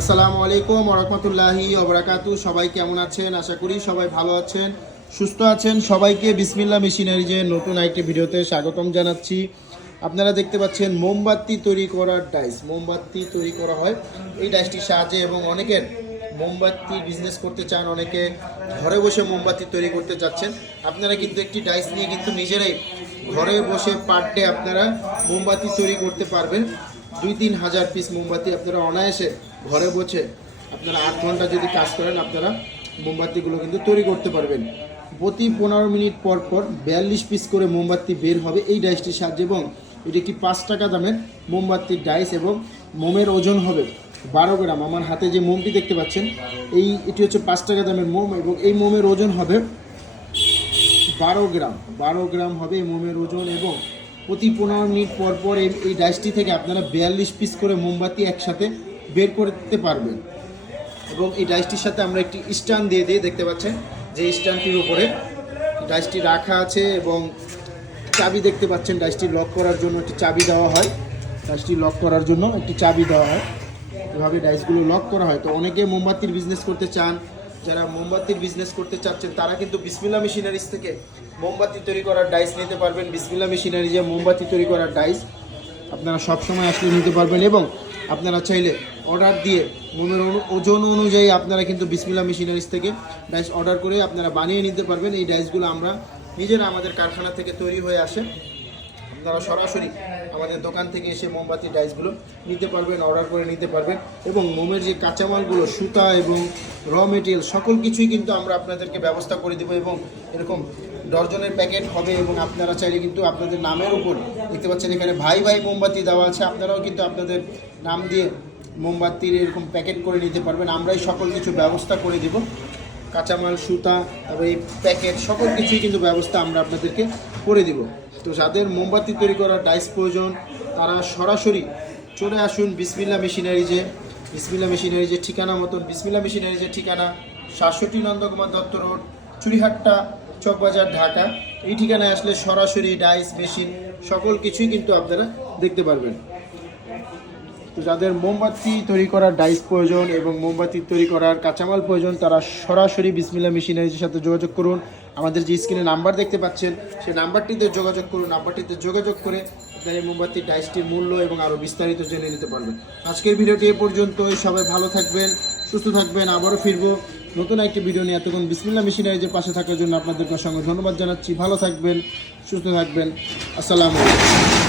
আসসালামু আলাইকুম ওয়া রাহমাতুল্লাহি ওয়া বারাকাতুহু। সবাই কেমন আছেন? আশা করি সবাই ভালো আছেন, সুস্থ আছেন। সবাইকে বিসমিল্লাহ মেশিনারিজের নতুন একটি ভিডিওতে স্বাগতম জানাচ্ছি। আপনারা দেখতে পাচ্ছেন মোমবাতি তৈরি করার ডাইস। মোমবাতি তৈরি করা হয় এই ডাইসটির সাহায্যে, এবং অনেকের মোমবাতি বিজনেস করতে চান, অনেকে ঘরে বসে মোমবাতি তৈরি করতে চাচ্ছেন। আপনারা কিন্তু একটি ডাইস নিয়ে কিন্তু নিজেরাই ঘরে বসে পার ডে আপনারা মোমবাতি তৈরি করতে পারবেন। 2-3 হাজার পিস মোমবাতি আপনারা অনায়াসে ঘরে বসে আপনারা 8 ঘন্টা যদি কাজ করেন, আপনারা মোমবাতিগুলো কিন্তু তৈরি করতে পারবেন। প্রতি 15 মিনিট পর পর 42 পিস করে মোমবাতি বের হবে এই ডাইসটির সাহায্যে, এবং এটি কি 5 টাকা দামের মোমবাতির ডাইস, এবং মোমের ওজন হবে 12 গ্রাম। আমার হাতে যে মোমটি দেখতে পাচ্ছেন এটি হচ্ছে 5 টাকা দামের মোম, এবং এই মোমের ওজন হবে 12 গ্রাম হবে এই মোমের ওজন। এবং প্রতি 15 মিনিট পর পর এই ডাইসটি থেকে আপনারা 42 পিস করে মোমবাতি একসাথে বের করতে পারবেন। এবং এই ডাইসটির সাথে আমরা একটি স্ট্যান্ড দিয়ে দেখতে পাচ্ছেন যে স্ট্যান্ডটির উপরে ডাইসটি রাখা আছে, এবং চাবি দেখতে পাচ্ছেন। ডাইসটি লক করার জন্য একটি চাবি দেওয়া হয়, ডাইসটি লক করার জন্য একটি চাবি দেওয়া হয়। এভাবে ডাইসগুলো লক করা হয়। তো অনেকে মোমবাতির বিজনেস করতে চান, যারা মোমবাতির বিজনেস করতে চাচ্ছেন তারা কিন্তু বিসমিল্লাহ মেশিনারিজ থেকে মোমবাতি তৈরি করার ডাইস নিতে পারবেন। বিসমিল্লাহ মেশিনারিজে মোমবাতি তৈরি করার ডাইস আপনারা সবসময় আসলে নিতে পারবেন, এবং আপনারা চাইলে অর্ডার দিয়ে মোমের ওজন অনুযায়ী আপনারা কিন্তু বিসমিল্লাহ মেশিনারিজ থেকে ডাইস অর্ডার করে আপনারা বানিয়ে নিতে পারবেন। এই ডাইসগুলো আমরা নিজেরা আমাদের কারখানা থেকে তৈরি হয়ে আসে। আপনারা সরাসরি আমাদের দোকান থেকে এসে মোমবাতি ডাইসগুলো নিতে পারবেন, অর্ডার করে নিতে পারবেন। এবং মোমের যে কাঁচামালগুলো, সুতা এবং র মেটেরিয়াল সকল কিছুই কিন্তু আমরা আপনাদেরকে ব্যবস্থা করে দেবো, এবং এরকম ডর্জনের প্যাকেট হবে। এবং আপনারা চাইলে কিন্তু আপনাদের নামের উপর দেখতে পাচ্ছেন এখানে ভাই ভাই মোমবাতি দেওয়া আছে, আপনারাও কিন্তু আপনাদের নাম দিয়ে মোমবাতির এরকম প্যাকেট করে নিতে পারবেন। আমরাই সকল কিছু ব্যবস্থা করে দেব, কাঁচামাল, সুতা, তারপরে এই প্যাকেট সকল কিছুই কিন্তু ব্যবস্থা আমরা আপনাদেরকে করে দেব। তো যাদের মোমবাতি তৈরি করার ডাইস প্রয়োজন তারা সরাসরি চলে আসুন বিসমিল্লাহ মেশিনারিজে। বিসমিল্লাহ মেশিনারিজের ঠিকানা মতন, বিসমিল্লাহ মেশিনারিজের ঠিকানা 67 নন্দকুমার দত্ত রোড, চুরিহাট্টা, চকবাজার, ঢাকা। এই ঠিকানায় আসলে সরাসরি ডাইস, মেশিন সকল কিছুই কিন্তু আপনারা দেখতে পারবেন। তো যাদের মোমবাতি তৈরি করার ডাইস প্রয়োজন এবং মোমবাতি তৈরি করার কাঁচামাল প্রয়োজন তারা সরাসরি বিসমিল্লাহ মেশিনারিজের সাথে যোগাযোগ করুন। আমাদের যে স্ক্রিনে নাম্বার দেখতে পাচ্ছেন সেই নাম্বারটিতে যোগাযোগ করুন। নাম্বারটিতে যোগাযোগ করে আপনার এই মোমবাতির ডাইসটির মূল্য এবং আরও বিস্তারিত জেনে নিতে পারবেন। আজকের ভিডিওটি এ পর্যন্তই। সবাই ভালো থাকবেন, সুস্থ থাকবেন। আবারও ফিরবো নতুন একটি ভিডিও নিয়ে। এতক্ষণ বিসমিল্লাহ মেশিনারিজের পাশে থাকার জন্য আপনাদেরকে অসংখ্য ধন্যবাদ জানাচ্ছি। ভালো থাকবেন, সুস্থ থাকবেন। আসসালামু আলাইকুম।